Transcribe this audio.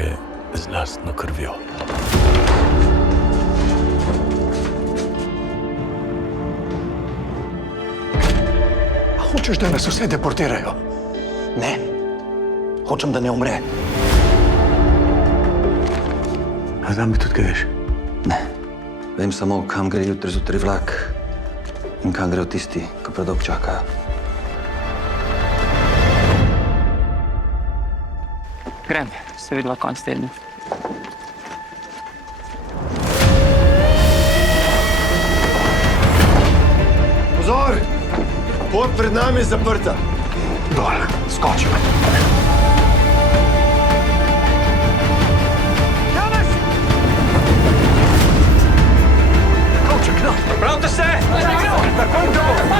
bitke z lastno krvjo. A hočeš, da nas vse deportirajo? Ne. Hočem, da ne umre. A znam bi tudi kaj veš? Ne. Vem samo, kam gre jutri zjutraj vlak in kam grejo tisti, ki predolgo čakajo. Grem, se vidva konc tedna. Pozor! Pot pred nami je zaprta. Dol, skočim. Kovček, no! Pravite se! Takoj,